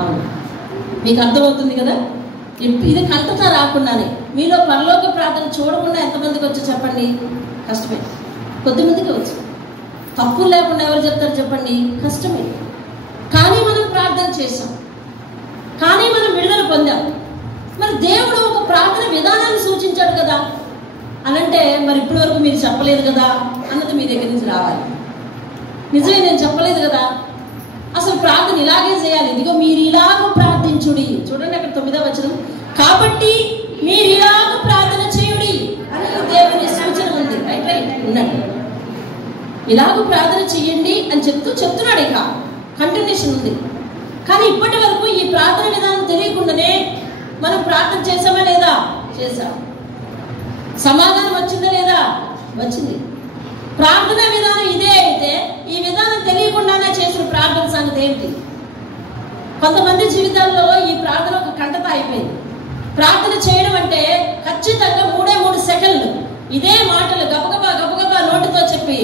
అవును, మీకు అర్థమవుతుంది కదా. ఇది కలత రాకుండానే మీలో పరలోక ప్రార్థన చూడకుండా ఎంతమందికి వచ్చి చెప్పండి? కష్టమే. కొద్దిమందికి వచ్చు. తప్పులు లేకుండా ఎవరు చెప్తారు చెప్పండి? కష్టమే. కానీ మనం ప్రార్థన చేశాం, కానీ మనం విడుదల పొందాం. మరి దేవుడు ఒక ప్రార్థన విధానాన్ని సూచించాడు కదా అనంటే, మరి ఇప్పటి వరకు మీరు చెప్పలేదు కదా అన్నది మీ దగ్గర నుంచి రావాలి. నిజమే, నేను చెప్పలేదు కదా, అసలు ప్రార్థన ఇలాగే చేయాలి. ఇదిగో మీరు ఇలాగ ప్రార్థించుడి. చూడండి అక్కడ 9వ వచనం, కాబట్టి మీరు ఇలాగ ప్రార్థన చేయుడి అని దేవుని సూచన ఉంది. రైట్ ఉండండి, ఇలాగ ప్రార్థన చెయ్యండి అని చెప్తున్నాడు. ఇక కంటిన్యూషన్ ఉంది. కానీ ఇప్పటి వరకు ఈ ప్రార్థన విధానం తెలియకుండానే మనం ప్రార్థన చేసామా లేదా? చేసాం. సమాధానం వచ్చిందా లేదా? వచ్చింది. ప్రార్థన విధానం ఇదే అయితే ఈ విధానం తెలియకుండానే చేసిన ప్రార్థన సంగతి ఏంటి? కొంతమంది జీవితాల్లో ఈ ప్రార్థన ఒక కంటత అయిపోయింది. ప్రార్థన చేయడం అంటే ఖచ్చితంగా 3 సెకండ్లు ఇదే మాటలు గబగబా గబగబా నోటితో చెప్పి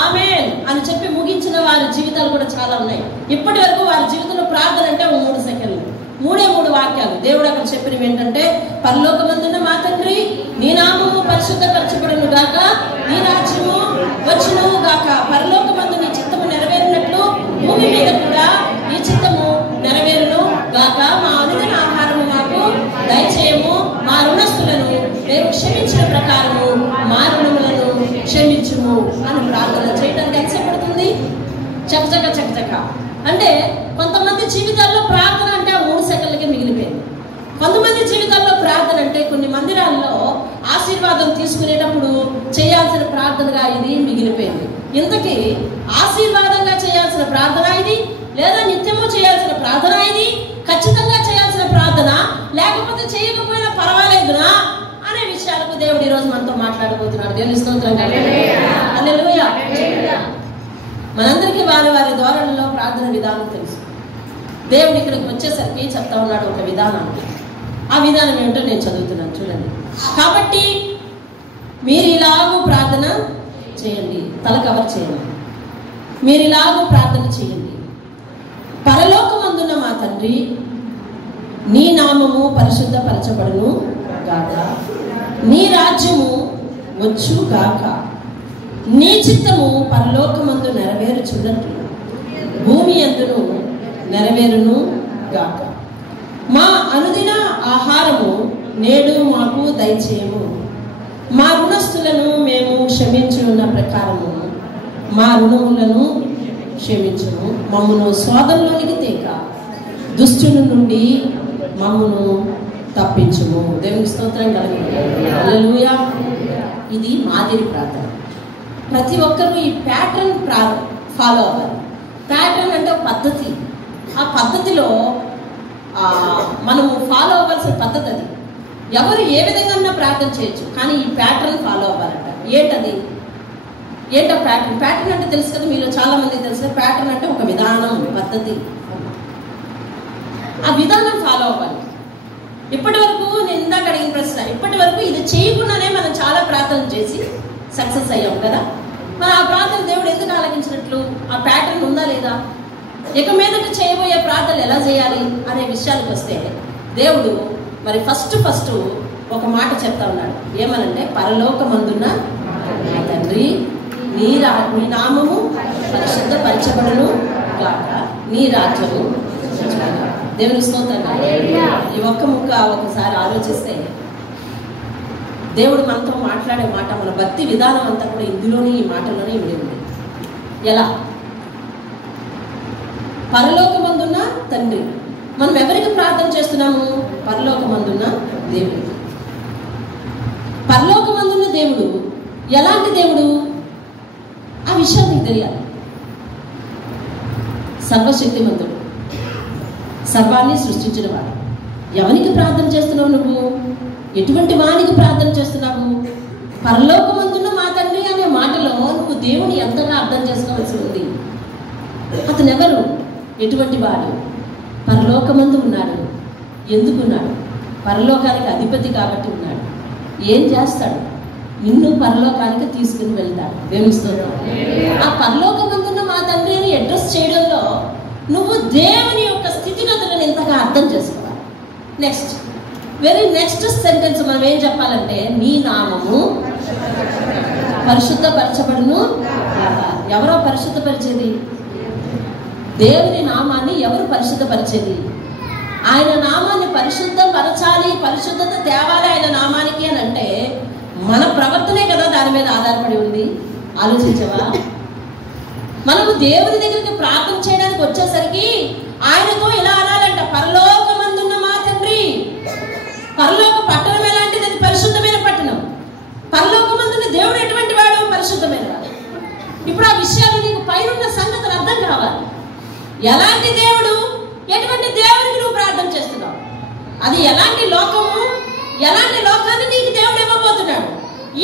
ఆమేన్ అని చెప్పి ముగించిన వారి జీవితాలు కూడా చాలా ఉన్నాయి. ఇప్పటి వరకు వారి జీవితంలో ప్రార్థన అంటే 3 సెకండ్లు, 3 వాక్యాలు. దేవుడు అక్కడ చెప్పినవి ఏంటంటే, పరలోకమందున్న మా తండ్రి, నీ నామము పరిశుద్ధపరచబడును గాక, నీ రాజ్యము వచ్చును గాక, పరలోకమందు నీ చిత్తము నెరవేరినట్లు భూమి మీద కూడా నీ చిత్తము నెరవేరును గాక, మా అనుదిన ఆహారము మాకు దయచేయము, మా రుణస్తులను మేము క్షమించిన ప్రకారము మా రుణములను క్షమించుము అని ప్రార్థన చేయడానికి ఎంతసేపడుతుంది? చకచక. అంటే కొంతమంది జీవితాల్లో ప్రార్థన అంటే 3 సెకండ్లకే మిగిలిపోయింది. కొంతమంది జీవితాల్లో ప్రార్థన అంటే కొన్ని మందిరాల్లో ఆశీర్వాదం తీసుకునేటప్పుడు చేయాల్సిన ప్రార్థనగా ఇది మిగిలిపోయింది. ఇంతకీ ఆశీర్వాదంగా చేయాల్సిన ప్రార్థన ఇది, లేదా నిత్యము చేయాల్సిన ప్రార్థన ఇది, ఖచ్చితంగా చేయాల్సిన ప్రార్థన, లేకపోతే చేయకపోయినా పర్వాలేదునా అనే విషయాలకు దేవుడు ఈరోజు మనతో మాట్లాడబోతున్నాడు. దేవుని స్తోత్రం. హల్లెలూయా. మనందరికీ వారి వారి ధోరణిలో ప్రార్థన విధానం తెలుసు. దేవుడు ఇక్కడికి వచ్చేసరికి చెప్తా ఉన్నాడు ఒక విధానాన్ని. ఆ విధానం ఏంటో నేను చదువుతున్నాను, చూడండి. కాబట్టి మీరు ఇలాగూ ప్రార్థన చేయండి. తల కవర్ చేయండి. మీరు ఇలాగూ ప్రార్థన చేయండి. పరలోకమందున్న మా తండ్రి, నీ నామము పరిశుద్ధపరచబడును గాక, నీ రాజ్యము వచ్చు గాక, నీ చిత్తము పరలోకమందు నెరవేరుచున్నట్లు భూమి యందును నెరవేరును గాక, మా అనుదిన ఆహారము నేడు మాకు దయచేయము, మా రుణస్తులను మేము క్షమించున్న ప్రకారము మా రుణములను క్షమించుము, మమ్మును శోధనలోనికి తేక దుష్టుని నుండి మమ్మును తప్పించుము. దేవునికి స్తోత్రం కలుగును. హల్లెలూయా. ఇది మాదిరి ప్రార్థన. ప్రతి ఒక్కరూ ఈ ప్యాటర్న్ ఫాలో అవ్వాలి. ప్యాటర్న్ అంటే ఒక పద్ధతి. ఆ పద్ధతిలో మనము ఫాలో అవ్వాల్సిన పద్ధతి అది. ఎవరు ఏ విధంగా ప్రార్థన చేయొచ్చు, కానీ ఈ ప్యాటర్న్ ఫాలో అవ్వాలంట. ఏంటో ప్యాటర్న్ అంటే తెలుసు కదా, మీలో చాలా మందికి తెలుసు. ప్యాటర్న్ అంటే ఒక విధానం, పద్ధతి. ఆ విధానం ఫాలో అవ్వాలి. ఇప్పటి వరకు నేను ఇందాక అడిగిన ప్రశ్న, ఇప్పటి వరకు ఇది చేయకుండానే మనం చాలా ప్రార్థన చేసి సక్సెస్ అయ్యాం కదా. మరి ఆ ప్రార్థన దేవుడు ఎందుకు ఆలకించినట్లు? ఆ ప్యాటర్న్ ఉందా లేదా? ఇక మీదట చేయబోయే ప్రార్థనలు ఎలా చేయాలి అనే విషయానికి వస్తే, దేవుడు మరి ఫస్ట్ ఒక మాట చెప్తా ఉన్నాడు. ఏమనంటే, పరలోకమందున్న మా తండ్రి, నీ నామము పరిశుద్ధపరచబడును గాక, నీ రాజ్యము. దేవుని స్తోత్రం. ఈ ఒక్క ముక్క ఒకసారి ఆలోచిస్తే, దేవుడు మనతో మాట్లాడే మాట, మన భక్తి విధానం అంతా కూడా ఇందులోనే, ఈ మాటలోనే ఇమిడి ఉంది. ఎలా? పరలోకమందున్న తండ్రి. మనం ఎవరికి ప్రార్థన చేస్తున్నాము? పరలోకమందున్న దేవుడికి. పరలోకమందున్న దేవుడు ఎలాంటి దేవుడు? ఆ విషయం నీకు తెలియాలి. సర్వశక్తిమంతుడు, సర్వాన్ని సృష్టించిన వాడు. ఎవరికి ప్రార్థన చేస్తున్నావు నువ్వు? ఎటువంటి వానికి ప్రార్థన చేస్తున్నావు? పరలోకమందున్న మా తండ్రి అనే మాటలో నువ్వు దేవుని ఎంతగా అర్థం చేసుకోవాల్సి ఉంది. అతను ఎవరు? ఎటువంటి వాడు? పరలోకమందు ఉన్నాడు. ఎందుకున్నాడు? పరలోకానికి అధిపతి కాబట్టి ఉన్నాడు. ఏం చేస్తాడు? నిన్ను పరలోకానికి తీసుకుని వెళ్తాడు. దేవుని స్తోత్రం. ఆ పరలోకమందున్న మా తండ్రి అని అడ్రస్ చేయడంలో నువ్వు దేవుని యొక్క స్థితిగతులను జాగ్రత్తగా అర్థం చేసుకోవాలి. నెక్స్ట్ వెరీ నెక్స్ట్ సెంటెన్స్ మనం ఏం చెప్పాలంటే, నీ నామము పరిశుద్ధపరచబడును. ఎవరో పరిశుద్ధపరిచేది? దేవుని నామాన్ని ఎవరు పరిశుద్ధపరిచేది? ఆయన నామాన్ని పరిశుద్ధపరచాలి, పరిశుద్ధత తేవాలి ఆయన నామానికి అని అంటే మన ప్రవర్తనే కదా దాని మీద ఆధారపడి ఉంది. ఆలోచించవా? మనము దేవుని దగ్గరికి ప్రార్థన చేయడానికి వచ్చేసరికి ఆయనతో ఇలా అనాలంట, పరలోకమందున్న మా తండ్రి. పరలోక పట్టణం ఎలాంటిది? అది పరిశుద్ధమైన పట్టణం. పరలోకమందున్న దేవుడు ఎటువంటి వాడు? పరిశుద్ధమైన వాడు. ఇప్పుడు ఆ విషయాలు నీకు పైనున్న సంగతులు అర్థం కావాలి. ఎలాంటి దేవుడు, ఎటువంటి దేవుడికి నువ్వు ప్రార్థన చేస్తున్నావు, అది ఎలాంటి లోకము, ఎలాంటి లోకాన్ని నీకు దేవుడు ఇవ్వబోతున్నాడు,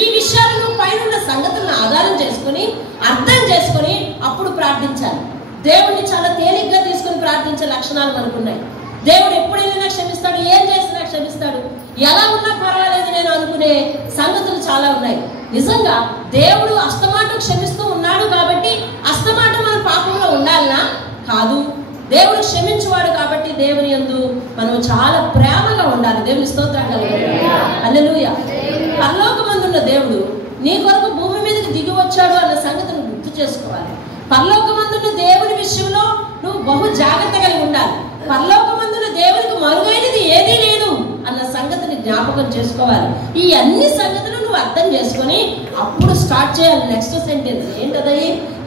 ఈ విషయాలు నువ్వు పైనున్న సంగతులను ఆధారం చేసుకుని అర్థం చేసుకుని అప్పుడు ప్రార్థించాలి. దేవుడిని చాలా తేలిగ్గా తీసుకుని ప్రార్థించే లక్షణాలు మనకున్నాయి. దేవుడు ఎప్పుడైనా క్షమిస్తాడు, ఏం చేసినా క్షమిస్తాడు, ఎలా ఉన్నా పర్వాలేదు నేను అనుకునే సంగతులు చాలా ఉన్నాయి. నిజంగా దేవుడు అస్తమాటం క్షమిస్తూ ఉన్నాడు కాబట్టి అస్తమాటం మన పాపంలో ఉండాలనా? కాదు. దేవుడు క్షమించువాడు కాబట్టి దేవుని యందు మనం చాలా ప్రేమగా ఉండాలి. దేవుని స్తోత్రం కలుగుతుంది. హల్లెలూయా. పరలోకమందున్న దేవుడు నీ కొరకు భూమి మీదకి దిగి వచ్చాడు అన్న సంగతిని గుర్తు చేసుకోవాలి. పరలోకమందున్న దేవుని విషయంలో నువ్వు బహు జాగ్రత్త కలిగి ఉండాలి. పరలోకమందున్న దేవునికి మరుగైనది ఏదీ లేదు అన్న సంగతిని జ్ఞాపకం చేసుకోవాలి. ఈ అన్ని సంగతులు నువ్వు అర్థం చేసుకొని అప్పుడు స్టార్ట్ చేయాలి. నెక్స్ట్ సెంటెన్స్ ఏంటది?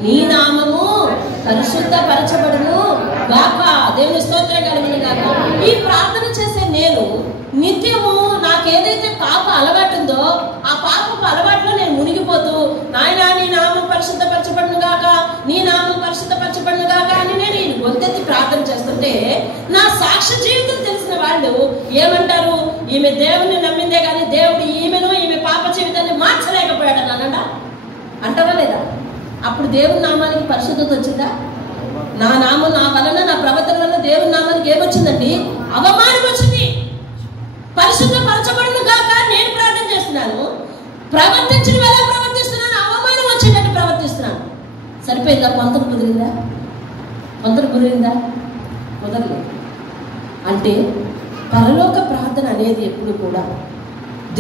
నీ నామము పరిశుద్ధపరచబడును గాక. దేవుని స్తోత్రం కలుగును గాక. ఈ ప్రార్థన చేసే నేను నిత్యము నాకు ఏదైతే పాప అలవాటు ఉందో ఆ పాపపు అలవాటులో నేను మునిగిపోతూ, నాయనా నీ నామం పరిశుద్ధపరచబడును గాక, నీ నామం పరిశుద్ధపరచబడును గాక అని నేను ఈ గొంతెత్తి ప్రార్థన చేస్తుంటే నా సాక్ష్య జీవితం తెలిసిన వాళ్ళు ఏమంటారు? ఈమె దేవుని నమ్మిందే కానీ దేవుడు ఈమె పాప జీవితాన్ని మార్చలేకపోయాడు అనంట. అంటారా లేదా? అప్పుడు దేవుని నామానికి పరిశుద్ధత వచ్చిందా? నా నామం నా వలన, నా ప్రవర్తన వల్ల దేవుని నామానికి ఏమొచ్చిందండి? అవమానం వచ్చింది. పరిశుద్ధపరచబడును గాక నేను ప్రార్థన చేస్తున్నాను, ప్రవర్తించిన ఎలా ప్రవర్తిస్తున్నాను? అవమానం వచ్చేటట్టు ప్రవర్తిస్తున్నాను. సరిపోయిందా? పొంతన కుదిరిందా? పొంతన కుదిరిందా? కుదరలేదు. అంటే పరలోక ప్రార్థన అనేది ఎప్పుడు కూడా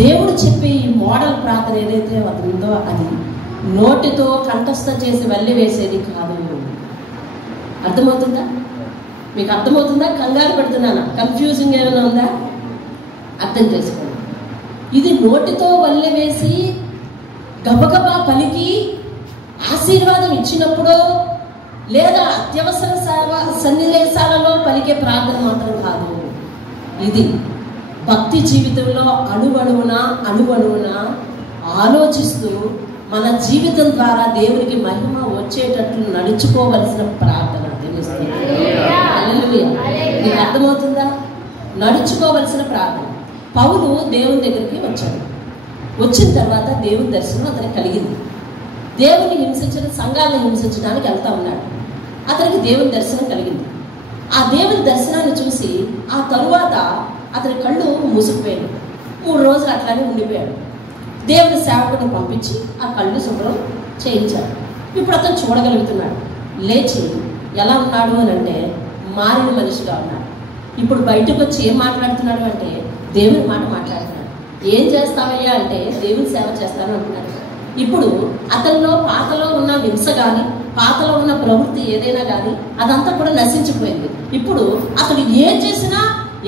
దేవుడు చెప్పే ఈ మోడల్ ప్రార్థన ఏదైతే ఉందో అది నోటితో కంఠస్థ చేసి వెళ్ళి వేసేది కాదు. అర్థమవుతుందా? మీకు అర్థమవుతుందా? కంగారు పడుతున్నానా? కన్ఫ్యూజింగ్ ఏమైనా ఉందా? అర్థం చేసుకోండి. ఇది నోటితో వల్లె వేసి గబగబా పలికి ఆశీర్వాదం ఇచ్చినప్పుడో లేదా అత్యవసర సన్నివేశాలలో పలికే ప్రార్థన మాత్రం కాదు. ఇది భక్తి జీవితంలో అణువణువున ఆలోచిస్తూ మన జీవితం ద్వారా దేవునికి మహిమ వచ్చేటట్లు నడుచుకోవలసిన ప్రార్థన. తెలుస్తుంది? హల్లెలూయా. నీకు అర్థమవుతుందా? నడుచుకోవలసిన ప్రార్థన. పౌలు దేవుని దగ్గరికి వచ్చాడు. వచ్చిన తర్వాత దేవుని దర్శనం అతనికి కలిగింది. దేవుని సంఘాలను హింసించడానికి వెళ్తా ఉన్నాడు. అతనికి దేవుని దర్శనం కలిగింది. ఆ దేవుని దర్శనాన్ని చూసి ఆ తరువాత అతని కళ్ళు మూసుకుపోయాడు. 3 రోజులు అట్లానే ఉండిపోయాడు. దేవుని సేవకుడిని పంపించి ఆ కళ్ళు శుభ్రం చేయించాడు. ఇప్పుడు అతను చూడగలుగుతున్నాడు. లేచి ఎలా ఉన్నాడు అని అంటే మారిన మనిషిగా ఉన్నాడు. ఇప్పుడు బయటకు వచ్చి ఏం మాట్లాడుతున్నాడు అంటే దేవుని మాట మాట్లాడుతున్నాడు. ఏం చేస్తావయ్యా అంటే దేవుని సేవ చేస్తాను అంటున్నాడు. ఇప్పుడు అతనిలో పాతలో ఉన్న హింస కానీ పాతలో ఉన్న ప్రవృత్తి ఏదైనా కానీ అదంతా కూడా నశించిపోయింది. ఇప్పుడు అతడు ఏం చేసినా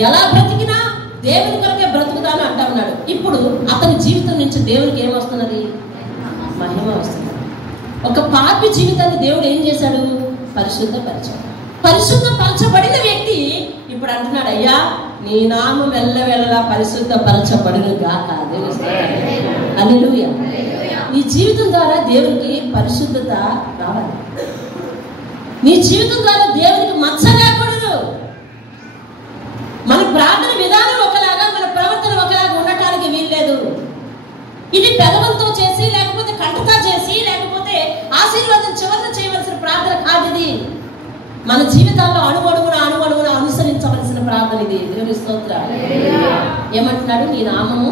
ఎలా బ్రతికినా దేవుని కొరకే బ్రతుకుతాను అంటా ఉన్నాడు. ఇప్పుడు అతని జీవితం నుంచి దేవునికి ఏమొస్తున్నది? మహిమ వస్తుంది. ఒక పాపి జీవితాన్ని దేవుడు ఏం చేశాడు? పరిశుద్ధపరిచాడు. పరిశుద్ధపరచబడిన వ్యక్తి ఇప్పుడు అంటున్నాడు, అయ్యా నీ నామం ఎల్లవేళలా పరిశుద్ధపరచబడును గాక. హల్లెలూయా. నీ జీవితం ద్వారా దేవునికి పరిశుద్ధత రావాలి. నీ జీవితం ద్వారా దేవునికి మచ్చ రాకూడదు. మన ప్రార్థన విధానం ఒకలాగా, మన ప్రవర్తన ఒకలాగా ఉండటానికి వీల్లేదు. ఇది పెదవంతో చేసి లేకపోతే కంటతో చేసి లేకపోతే ఆశీర్వాదం చివరిలో చేయవలసిన ప్రార్థన కాదు. ఇది మన జీవితాల్లో అణువణువున అనుసరించవలసిన ప్రార్థన. ఇది దేవుని స్తోత్రం. ఏమంటున్నాడు? నీ నామము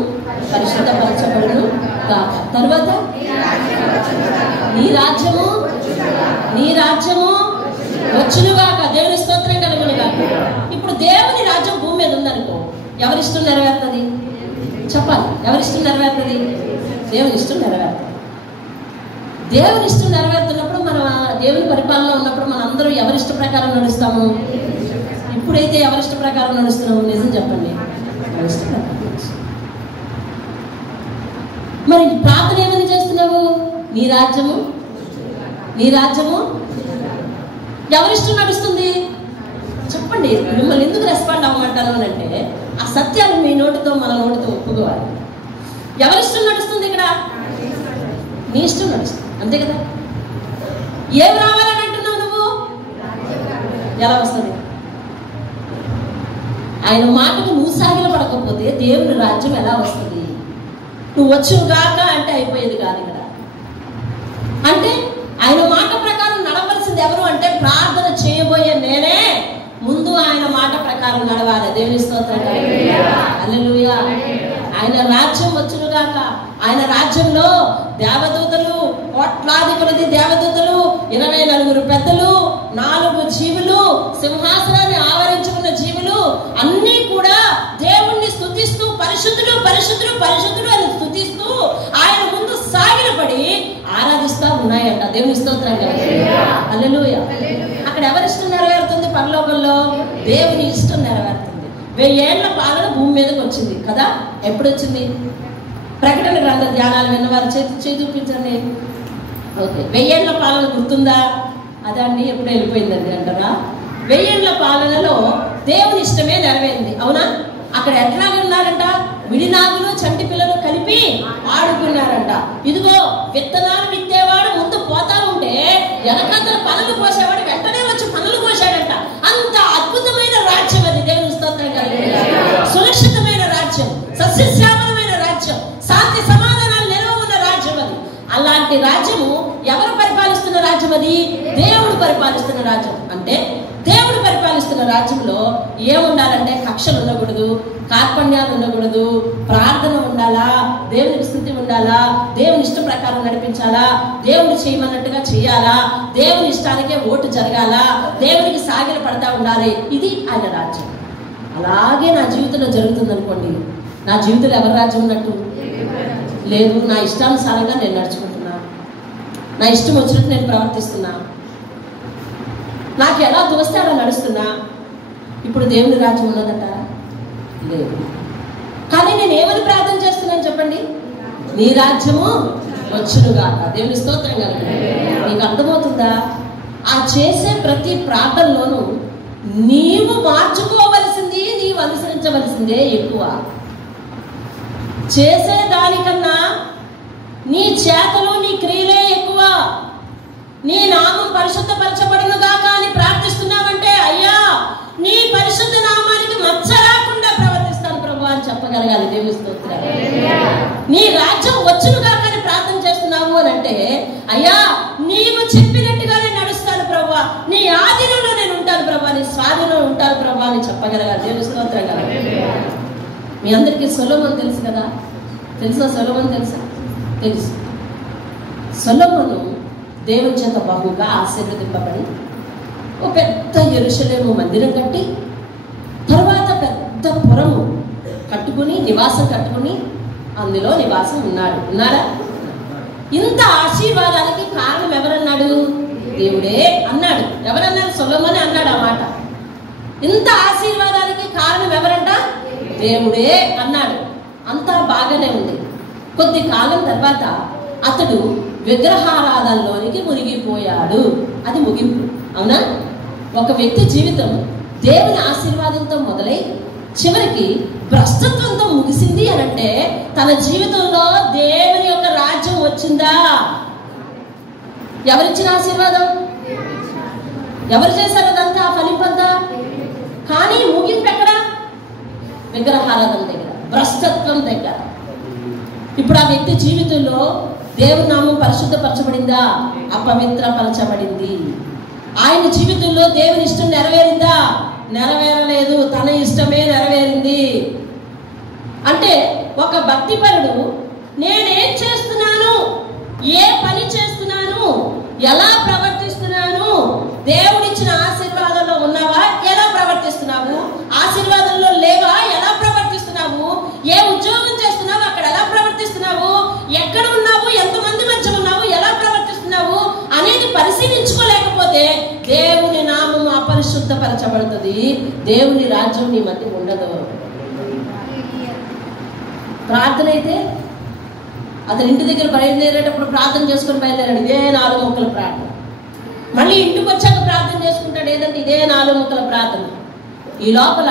పరిశుద్ధపరచబడును గాక. తర్వాత నీ రాజ్యము వచ్చును గాక. దేవుని స్తోత్రం కలుగును గాక. ఇప్పుడు దేవుని ఎవరిష్టం నెరవేరుతుంది? చెప్పాలి. ఎవరిష్టం నెరవేరుతుంది? దేవుని ఇష్టం నెరవేరుతుంది. దేవుని ఇష్టం నెరవేరుతున్నప్పుడు మనం దేవుని పరిపాలన ఉన్నప్పుడు మనం అందరూ ఎవరిష్ట ప్రకారం నడుస్తాము? ఇప్పుడైతే ఎవరిష్ట ప్రకారం నడుస్తున్నాము? నిజం చెప్పండి. ఎవరిష్ట ప్రకారం. మరి ప్రార్థన ఏమని చేస్తున్నావు? నీ రాజ్యము, నీ రాజ్యము. ఎవరిష్టం నడుస్తుంది? చెప్పండి. మిమ్మల్ని ఎందుకు రెస్పాండ్ అవ్వమంటాను అని అంటే ఆ సత్యాన్ని మీ నోటితో మన నోటితో ఒప్పుకోవాలి. ఎవరిష్టం నడుస్తుంది ఇక్కడ? నీ ఇష్టం నడుస్తుంది, అంతే కదా. ఏం రావాలని అంటున్నావు నువ్వు? ఎలా వస్తుంది? ఆయన మాటకు నువ్వు సాగిల పడకపోతే దేవుని రాజ్యం ఎలా వస్తుంది? నువ్వు వచ్చుగాక అంటే అయిపోయేది కాదు ఇక్కడ. అంటే ఆయన మాట ప్రకారం నడవలసింది ఎవరు అంటే ప్రార్థన చేయబోయే నేనే ముందు ఆయన మాట ప్రకారం నడవాలి. దేవుని స్తోత్రం. హల్లెలూయా. ఆయన రాజ్యం వచ్చునుగాక. ఆయన రాజ్యంలో దేవదూతలు, కోట్లాది కొలది దేవదూతలు, 24 పెద్దలు, 4 జీవులు, సింహాసనాన్ని ఆవరించుకున్న జీవులు అన్నీ కూడా దేవుణ్ణి స్తుతిస్తూ పరిశుద్ధుడు పరిశుద్ధుడు పరిశుద్ధుడు అని స్తుతిస్తూ ఆయన ముందు సాగిలపడి ఆరాధిస్తూ ఉన్నాయంట. దేవుని స్తోత్రం. హల్లెలూయా. అక్కడ ఎవరి ఇష్టం నెరవేరుతుంది? పరలోకంలో దేవుని ఇష్టం నెరవేరుతుంది. 1000 ఏళ్ల పాలన భూమి మీదకి వచ్చింది కదా. ఎప్పుడు వచ్చింది? ప్రకటన గ్రంథ ధ్యానాలు విన్నవారు చేతి చూపించండి. ఓకే. 1000 ఏళ్ల పాలన గుర్తుందా? అదే అండి. ఎప్పుడు వెళ్ళిపోయిందండి అంటారా? 1000 ఏళ్ల పాలనలో దేవుని ఇష్టమే నెరవేరింది. అవునా? అక్కడ ఎట్లాగే ఉన్నారంట? విడినాగులు చంటి పిల్లలు కలిపి ఆడుకున్నారంట. ఇదిగో విత్తనాలు విత్తేవాడు ముందు పోతా ఉంటే వెనకాతల పనులు కోసేవాడు వెంటనే వచ్చి పనులు కోసాడంట. అంత అద్భుతమైన రాజ్యం అది. దేవుని స్తోత్రం కలుగుతుంది. సురక్షితమైన రాజ్యం, సస్యశ్యామలమైన రాజ్యం, శాంతి సమాధానాలు నిలవ ఉన్న రాజ్యం అది. అలాంటి రాజ్యము ఎవరు పరిపాలిస్తున్న రాజ్యం? అది దేవుడు పరిపాలిస్తున్న రాజ్యం. అంటే దేవుడు పరిపాలిస్తున్న రాజ్యంలో ఏముండాలంటే కక్షలు ఉండకూడదు, కార్పణ్యాలు ఉండకూడదు, ప్రార్థన ఉండాలా, దేవునికి స్థుతి ఉండాలా, దేవుని ఇష్టం ప్రకారం నడిపించాలా, దేవుడు చేయమన్నట్టుగా చేయాలా, దేవుని ఇష్టానికే ఓటు జరగాల, దేవునికి సాగిల పడతా ఉండాలి. ఇది ఆయన రాజ్యం. అలాగే నా జీవితంలో జరుగుతుంది అనుకోండి. నా జీవితంలో ఎవరి రాజ్యం ఉన్నట్టు లేదు. నా ఇష్టానుసారంగా నేను నడుచుకుంటున్నా, నా ఇష్టం వచ్చినట్టు నేను ప్రవర్తిస్తున్నా, నాకు ఎలా తోస్తే అలా నడుస్తున్నా. ఇప్పుడు దేవుని రాజ్యం ఉన్నదంటారా? లేదు. కానీ నేను ఏమని ప్రార్థన చేస్తున్నాను చెప్పండి? నీ రాజ్యము వచ్చునుగాక. దేవుని స్తోత్రం కలుగుతుంది. నీకు అర్థమవుతుందా? ఆ చేసే ప్రతి ప్రార్థనలోనూ నీవు మార్చుకోవలసింది, నీవు అనుసరించవలసిందే ఎక్కువ. చేసే దానికన్నా నీ చేతలు, నీ క్రియలే ఎక్కువ. నీ నామం పరిశుద్ధపరచబడునుగాక అని ప్రార్థిస్తున్నావంటే అయ్యా నీ పరిశుద్ధ నామానికి మచ్చ రాకుండా ప్రవర్తిస్తాను ప్రభు అని చెప్పగలగాలి. దేవుని స్తోత్రం. నీ రాజ్యం వచ్చునుగాక అని ప్రార్థన చేస్తున్నావు అని అంటే అయ్యా నీవు చెప్పినట్టుగానే నడుస్తాను ప్రభు, నీ ఆధీనంలో నేను ఉంటాను ప్రభు, నీ స్వాధీనంలో ఉంటాను ప్రభు అని చెప్పగలగాలి. దేవుని స్తోత్రం కదా. మీ అందరికీ సొలొమోను తెలుసు కదా. తెలుసా? సొలొమోను తెలుసా? తెలుసు. సొలొమోను దేవుని చేత బహుగా ఆశీర్వదింపబడి ఒక పెద్ద యెరూషలేము మందిరం కట్టి తర్వాత పెద్ద పురము కట్టుకుని నివాసం కట్టుకుని అందులో నివాసం ఉన్నాడా? ఇంత ఆశీర్వాదానికి కారణం ఎవరన్నాడు? దేవుడే అన్నాడు. ఎవరన్నాడు? సొలొమోనే అన్నాడు ఆ మాట. ఇంత ఆశీర్వాదానికి కారణం ఎవరంట? దేవుడే అన్నాడు. అంతా బాగానే ఉంది. కొద్ది కాలం తర్వాత అతడు విగ్రహారాధనలోనికి మునిగిపోయాడు. అది ముగింపు. అవునా? ఒక వ్యక్తి జీవితం దేవుని ఆశీర్వాదంతో మొదలై చివరికి భ్రష్టత్వంతో ముగిసింది అని అంటే తన జీవితంలో దేవుని యొక్క రాజ్యం వచ్చిందా? ఎవరిచ్చిన ఆశీర్వాదం? ఎవరు చేశారు అదంతా? ఆ ఫలింపంతా. కానీ ముగింపు ఎక్కడ? విగ్రహారాధన దగ్గర, భ్రష్టత్వం దగ్గర. ఇప్పుడు ఆ వ్యక్తి జీవితంలో దేవుని నామం పరిశుద్ధపరచబడిందా? అపవిత్రపరచబడింది. ఆయన జీవితంలో దేవుని ఇష్టం నెరవేరిందా? నెరవేరలేదు. తన ఇష్టమే నెరవేరింది. అంటే ఒక భక్తిపరుడు నేనేం చేస్తున్నాను, ఏ పని చేస్తున్నాను, ఎలా ప్రవర్తిస్తున్నాను, దేవుడిచ్చిన ఆశీర్వాదంలో ఉన్నావా, ఎలా ప్రవర్తిస్తున్నావు, ఆశీర్వాదంలో లేవా, ఎలా ప్రవర్తిస్తున్నావు లేకపోతే దేవుని నామము అపరిశుద్ధపరచబడుతుంది, దేవుని రాజ్యం నీ మధ్య ఉండదు. ప్రార్థన అయితే అతను ఇంటి దగ్గర బయలుదేరేటప్పుడు ప్రార్థన చేసుకుని బయలుదేరాడు, ఇదే 4 ముక్కల ప్రార్థన. మళ్ళీ ఇంటికి వచ్చాక ప్రార్థన చేసుకుంటాడు, ఏదంటే ఇదే 4 ముక్కల ప్రార్థన. ఈ లోపల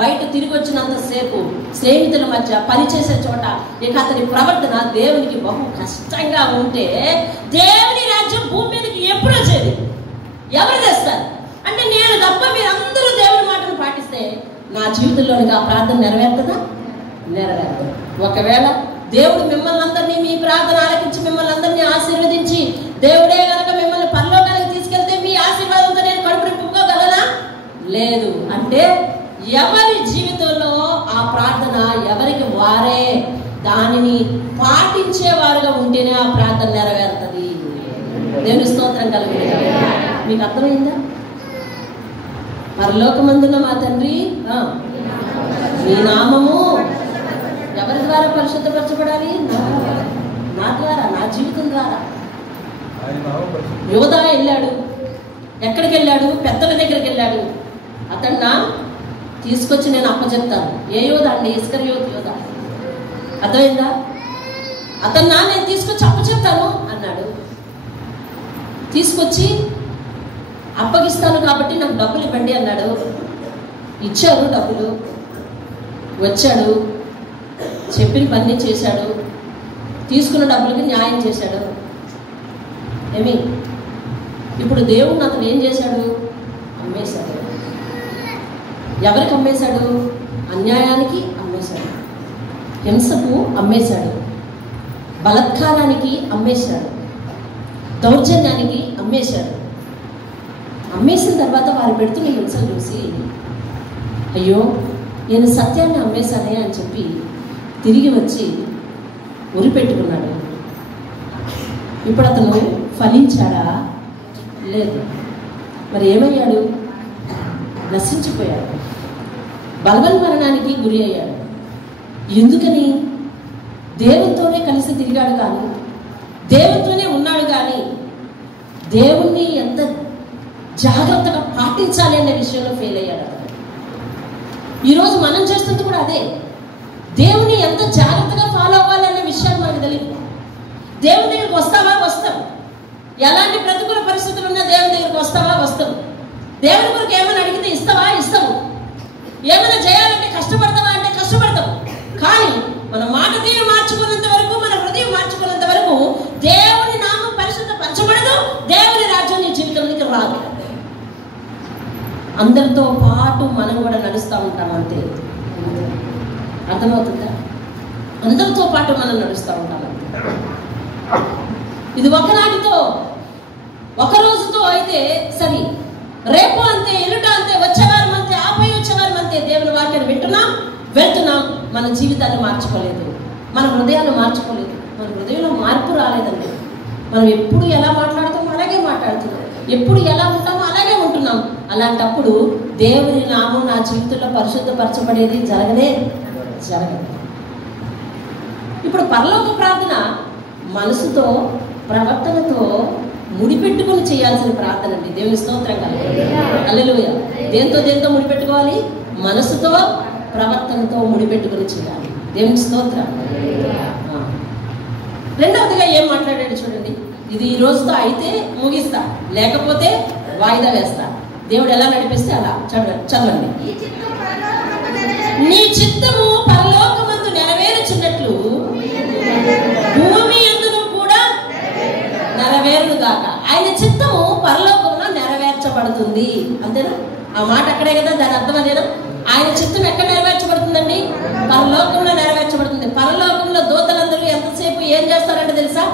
బయట తిరిగి వచ్చినంతసేపు స్నేహితుల మధ్య పనిచేసే చోట ఇక అతని ప్రవర్తన దేవునికి బహు కష్టంగా ఉంటే, దేవుని రాజ్యం భూమి మీదకి ఎప్పుడు వచ్చేది? ఎవరు చేస్తారు అంటే నేను తప్ప మీరందరూ దేవుని మాటను పాటిస్తే నా జీవితంలోనికి ఆ ప్రార్థన నెరవేరుతుందా? నెరవేరుతుంది. ఒకవేళ దేవుడు మిమ్మల్ని అందరినీ, మీ ప్రార్థన ఆలకించి మిమ్మల్ని అందరినీ ఆశీర్వదించి దేవుడే కనుక మిమ్మల్ని పరలోకానికి తీసుకెళ్తే మీ ఆశీర్వాదంతో నేను కడుపు నింపుకోగలనా? లేదు. అంటే ఎవరి జీవితంలో ఆ ప్రార్థన ఎవరికి వారే దానిని పాటించేవారుగా ఉంటేనే ఆ ప్రార్థన నెరవేరుతుంది. దేవుని స్తోత్రం కలుగుతుంది. మీకు అర్థమైందా? పరలోకమందున్న మా తండ్రి, నీ నామము ఎవరి ద్వారా పరిశుద్ధపరచబడాలి? నా ద్వారా, నా జీవితం ద్వారా. యోధా వెళ్ళాడు. ఎక్కడికి వెళ్ళాడు? పెద్దల దగ్గరికి వెళ్ళాడు. అతన్నా తీసుకొచ్చి నేను అప్పచెప్తాను. ఏ యోధ అండి? ఇస్కరియోతు యోధ. అర్థమైందా? అతన్నా నేను తీసుకొచ్చి అప్పచెప్తాను అన్నాడు. తీసుకొచ్చి అప్పగిస్తాను కాబట్టి నాకు డబ్బులు ఇవ్వండి అన్నాడు. ఇచ్చారు డబ్బులు. వచ్చాడు, చెప్పిన పని చేశాడు, తీసుకున్న డబ్బులకి న్యాయం చేశాడు. ఏమి ఇప్పుడు దేవుడు అతను ఏం చేశాడు? అమ్మేశాడు. ఎవరికి అమ్మేశాడు? అన్యాయానికి అమ్మేశాడు, హింసకు అమ్మేశాడు, బలత్కారానికి అమ్మేశాడు, దౌర్జన్యానికి అమ్మేశాడు. అమ్మేసిన తర్వాత వారు పెడుతున్న హింసలు చూసి, అయ్యో నేను సత్యాన్ని అమ్మేశానే అని చెప్పి తిరిగి వచ్చి ఉరిపెట్టుకున్నాడు. ఇప్పుడు అతను ఫలించాడా? లేదు. మరి ఏమయ్యాడు? నశించిపోయాడు, బలవన్మరణానికి గురి అయ్యాడు. ఎందుకని? దేవునితోనే కలిసి తిరిగాడు కానీ, దేవునితోనే ఉన్నాడు కానీ, దేవుణ్ణి ఎంత జాగ్రత్తగా పాటించాలి అనే విషయంలో ఫెయిల్ అయ్యాడు అతను. ఈరోజు మనం చేస్తుంది కూడా అదే. దేవుని ఎంత జాగ్రత్తగా ఫాలో అవ్వాలి అనే విషయాలు మనకు తెలియదు. దేవుని దగ్గరికి వస్తావా? వస్తాం. ఎలాంటి ప్రతికూల పరిస్థితులు ఉన్నా దేవుని దగ్గరికి వస్తావా? వస్తాం. దేవుని కొరకు ఏమైనా అడిగితే ఇస్తావా? ఇస్తాము. ఏమైనా చేయాలంటే కష్టపడతావా అంటే కష్టపడతాం. కానీ మన మాట తీరు మార్చుకున్నంత వరకు, మన హృదయం మార్చుకున్నంత వరకు దేవుని నామం పరిశుద్ధపరచబడదు, దేవుని రాజ్యం నీ జీవితంలోకి రాదు. అందరితో పాటు మనం కూడా నడుస్తూ ఉంటాం అంతే. అర్థమవుతుందా? అందరితో పాటు మనం నడుస్తూ ఉంటాం అంతే. ఇది ఒకనాటితో, ఒక రోజుతో అయితే సరి. రేపు అంతే, ఎల్లుట అంతే, వచ్చేవారం అంతే, ఆపై వచ్చేవారం అంతే. దేవుని వాక్యాన్ని వింటున్నాం, వెళ్తున్నాం, మన జీవితాన్ని మార్చుకోలేదు, మన హృదయాన్ని మార్చుకోలేదు, మన హృదయంలో మార్పు రాలేదండి. మనం ఎప్పుడు ఎలా మాట్లాడతామో అలాగే మాట్లాడుతున్నాం, ఎప్పుడు ఎలా ఉంటామో అలాగే ఉంటున్నాం. అలాంటప్పుడు దేవుని నామం నా జీవితంలో పరిశుద్ధపరచబడేది జరగదు. ఇప్పుడు పరలోక ప్రార్థన మనసుతో, ప్రవర్తనతో ముడిపెట్టుకుని చేయాల్సిన ప్రార్థన అండి. దేవుని స్తోత్రం కలుగుతుంది. హల్లెలూయా. దేంతో ముడిపెట్టుకోవాలి? మనసుతో, ప్రవర్తనతో ముడిపెట్టుకుని చేయాలి. దేవుని స్తోత్రం. రెండవదిగా ఏం మాట్లాడాడు చూడండి. ఇది ఈ రోజుతో అయితే ముగిస్తా, లేకపోతే వాయిదా వేస్తా. దేవుడు ఎలా నడిపిస్తే అలా. చదవండి. నీ చిత్తము పరలోకమందు నెరవేరుచున్నట్లు భూమి యందును కూడా నెరవేరును గాక. ఆయన చిత్తము పరలోకంలో నెరవేర్చబడుతుంది. అంతేనా? ఆ మాట అక్కడే కదా, దాని అర్థం అదేనా? ఆయన చిత్తం ఎక్కడ నెరవేర్చబడుతుందండి? పరలోకంలో నెరవేర్చబడుతుంది. పరలోకంలో దూతలందరూ ఎంతసేపు ఏం చేస్తారంటే తెలుసా?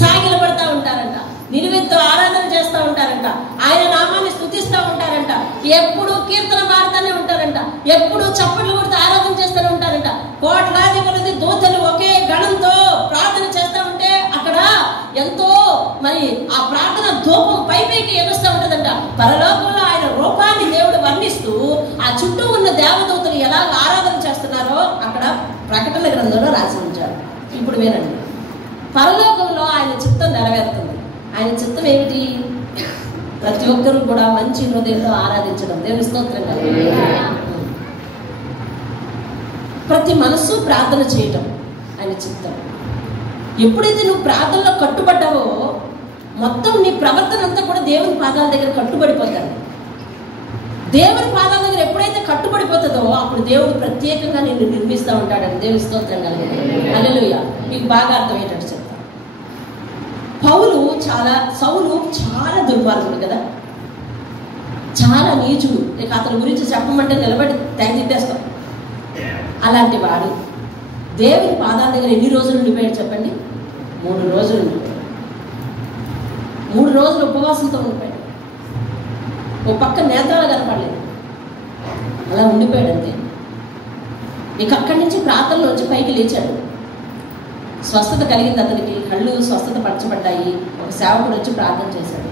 సాగిల పడతా ఉంటారంట, నిలువెత్తు ఆరాధన చేస్తూ ఉంటారంట, ఆయన నామాన్ని స్తుతిస్తూ ఉంటారంట, ఎప్పుడు కీర్తన పాడుతూనే ఉంటారంట, ఎప్పుడు చప్పట్లు కొడుతూ ఆరాధన చేస్తూనే ఉంటారంట. కోట్లాది కొలది దూతలు ఒకే గణంతో ప్రార్థన చేస్తూ ఉంటే అక్కడ ఎంతో మరి ఆ ప్రార్థన ధూపం పైకి ఎగుస్తూ ఉంటుందంట. పరలోకంలో ఆయన రూపాన్ని దేవుడు వర్ణిస్తూ ఆ చుట్టూ ఉన్న దేవదూతలు ఎలా ఆరాధన చేస్తున్నారో అక్కడ ప్రకటన గ్రంథంలో రాసి ఉంచారు. ఇప్పుడు వినండి. పరలోకంలో ఆయన చిత్తం నెరవేరుతుంది. ఆయన చిత్తం ఏమిటి? ప్రతి ఒక్కరూ కూడా మంచి హృదయంతో ఆరాధించడం. దేవుని స్తోత్రం కలుగును. ప్రతి మనస్సు ప్రార్థన చేయటం ఆయన చిత్తం. ఎప్పుడైతే నువ్వు ప్రార్థనలో కట్టుబడ్డావో మొత్తం నీ ప్రవర్తన అంతా కూడా దేవుని పాదాల దగ్గర కట్టుబడిపోతాడు. దేవుని పాదాల దగ్గర ఎప్పుడైతే కట్టుబడిపోతుందో అప్పుడు దేవుడు ప్రత్యేకంగా నిన్ను నిర్మిస్తూ ఉంటాడని. దేవుని స్తోత్రం కలుగును. హల్లెలూయా. మీకు బాగా అర్థమయ్యేటట్టు చెప్తాను. సౌలు చాలా దుర్మార్గుడు కదా, చాలా నీచుడు. ఇక అతని గురించి చెప్పమంటే నిలబడి తెగతిట్టేస్తాం. అలాంటి వాడు దేవుని పాదాల దగ్గర ఎన్ని రోజులు ఉండిపోయాడు చెప్పండి? 3 రోజులు ఉండిపోయాడు. 3 రోజులు ఉపవాసంతో ఉండిపోయాడు. ఓ పక్క నేత్రాలు కనపడలేదు, అలా ఉండిపోయాడు అంతే. ఇక అక్కడి నుంచి ప్రార్థనలోంచి పైకి లేచాడు. స్వస్థత కలిగింది అతనికి, కళ్ళు స్వస్థత పరచబడ్డాయి. ఒక సేవకుడు వచ్చి ప్రార్థన చేశాడు.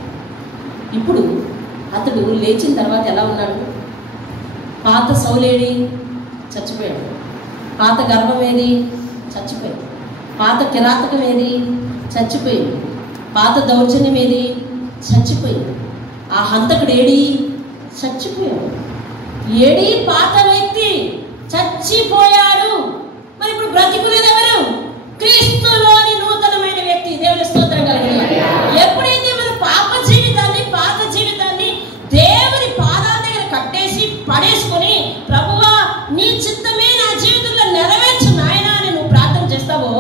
ఇప్పుడు అతడు లేచిన తర్వాత ఎలా ఉన్నాడు? పాత సౌలేడి చచ్చిపోయాడు, పాత గర్భం ఏది చచ్చిపోయాడు, పాత కిరాతకం ఏది చచ్చిపోయింది, పాత దౌర్జన్యం ఏది చచ్చిపోయింది, ఆ హంతకుడు ఏడి చచ్చిపోయాడు. ఏడి పాత వ్యక్తి చచ్చిపోయాడు. మరి ఇప్పుడు బ్రతికునేది ఎవరు? క్రీస్తులోని నూతనమైన వ్యక్తి. దేవుని స్తోత్రం కలుగును. ఎప్పుడైతే మన పాప జీవితాన్ని, పాత జీవితాన్ని దేవుని పాదాల దగ్గర కట్టేసి పడేసుకొని, ప్రభువా నీ చిత్తమే నా జీవితంలో నెరవేర్చు నాయనా అని నువ్వు ప్రార్థన చేస్తావో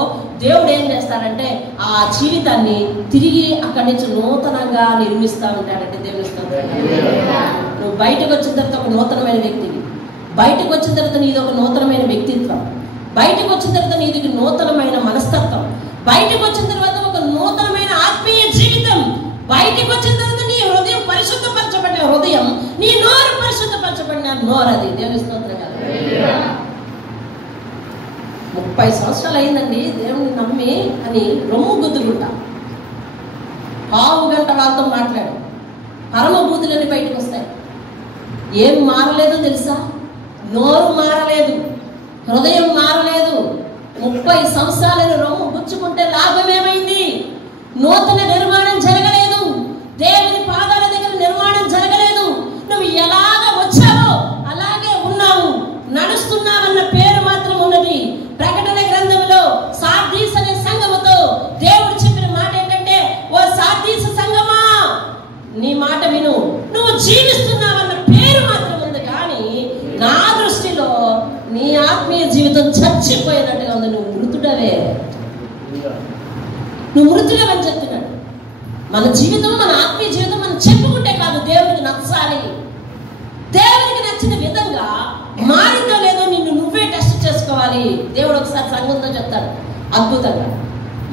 దేవుడు ఏం చేస్తాడంటే ఆ జీవితాన్ని తిరిగి అక్కడి నుంచి నూతనంగా నిర్మిస్తూ ఉంటాడంటే. దేవుని స్తోత్రం. నువ్వు బయటకు వచ్చిన తర్వాత ఒక నూతనమైన వ్యక్తివి, బయటకు వచ్చిన తర్వాత నీది ఒక నూతనమైన వ్యక్తిత్వం, బయటకు వచ్చిన తర్వాత నీది నూతనమైన మనస్తత్వం, బయటకు వచ్చిన తర్వాత ఒక నూతనమైన ఆత్మీయ జీవితం, బయటకు వచ్చిన తర్వాత నీ హృదయం పరిశుద్ధపరచబడిన హృదయం, నీ నోరు పరిశుద్ధపరచబడిన నోరు. అది దేవుని స్తోత్రం. 30 సంవత్సరాలు అయిందండి దేవుని నమ్మి అని రొమ్ము గుద్దుకుంటా, పావు గంట వాళ్ళతో మాట్లాడు, పరమభూతులన్నీ బయటకు వస్తాయి. ఏం మారలేదో తెలుసా? నోరు మారలేదు, హృదయం మారలేదు. 30 సంవత్సరాలను రొమ్ము గుచ్చుకుంటే లాభమేమైంది? నూతన నిర్మాణం జరగలేదు, దేవుని పాదాల దగ్గర నిర్మాణం జరగలేదు. నువ్వు ఎలాగ వచ్చావో అలాగే ఉన్నావు, నడుస్తున్నావన్న పేరు మాత్రం ఉన్నది. ప్రకటన గ్రంథంలో సార్దీస్ అనే సంఘముతో దేవుడు చెప్పిన మాట ఏంటంటే, ఓ సార్దీస్ సంఘమా నీ మాట విను, నువ్వు జీవిస్తున్నావన్న పేరు మాత్రం ఉంది. కానీ నా దృష్టిలో నీ ఆత్మీయ జీవితం చచ్చిపోయినట్టుగా ఉంది. నువ్వు మృతుడవే, నువ్వు మృతుడవని చెప్తున్నాడు. మన జీవితం, మన ఆత్మీయ జీవితం మనం చెప్పుకుంటే కాదు, దేవునికి నచ్చాలి. దేవునికి నచ్చిన విధంగా మారిందో లేదో నిన్ను నువ్వే టెస్ట్ చేసుకోవాలి. దేవుడు ఒకసారి సంఘంతో చెప్తాడు అద్భుతంగా.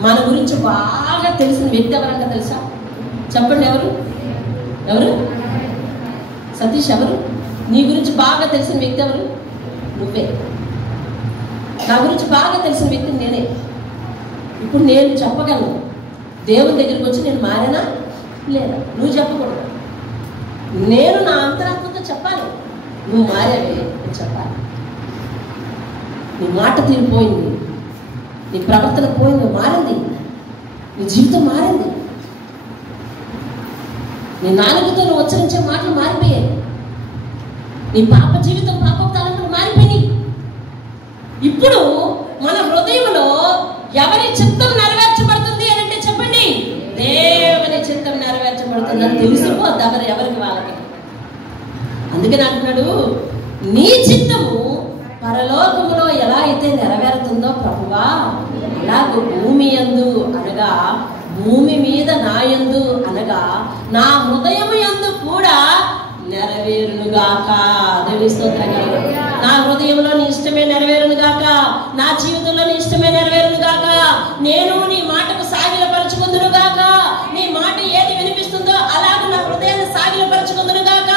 మన గురించి బాగా తెలిసిన వ్యక్తి ఎవరంటే తెలుసా? చెప్పండి. ఎవరు? సతీష్. ఎవరు? నీ గురించి బాగా తెలిసిన వ్యక్తి ఎవరు? నువ్వే. నా గురించి బాగా తెలిసిన వ్యక్తి నేనే. ఇప్పుడు నేను చెప్పగలను, దేవుని దగ్గరికి వచ్చి నేను మారేనా లేదా? నువ్వు చెప్పకూడదు, నేను నా అంతరాత్మతో చెప్పాలి. నువ్వు మారేవే అని చెప్పాలి. నీ మాట తీరిపోయింది, నీ ప్రవర్తన పోయింది, మారింది, నీ జీవితం మారింది, నీ నాలుగుతో నువ్వు ఉచ్చరించే మాటలు మారిపోయాయి, నీ పాప జీవితం, పాప తలంపులు మారిపోయినాయి. ఇప్పుడు మన హృదయంలో ఎవరి చిత్తం నెరవేర్చబడుతుంది అని అంటే చెప్పండి, దేవుని చిత్తం నెరవేర్చబడుతుంది అని తెలిసిపోద్ది ఎవరికి వాళ్ళకి. అందుకని అంటున్నాడు, నీ చిత్తము పరలోకములో ఎలా అయితే నెరవేరుతుందో ప్రభువా, అలాగూ భూమి యందు అనగా భూమి మీద నా యందు అనగా నా హృదయము యందు కూడా నెరవేరునుగాక. దేవుని స్తోత్రం. నా హృదయంలో నీ ఇష్టమే నెరవేరునుగాక, నా జీవితంలో నీ ఇష్టమే నెరవేరునుగాక. నేను నీ మాటకు సాగిలపరచుకుందునుగాక. నీ మాట ఏది వినిపిస్తుందో అలాగే నా హృదయాన్ని సాగిలపరచుకుందునుగాక,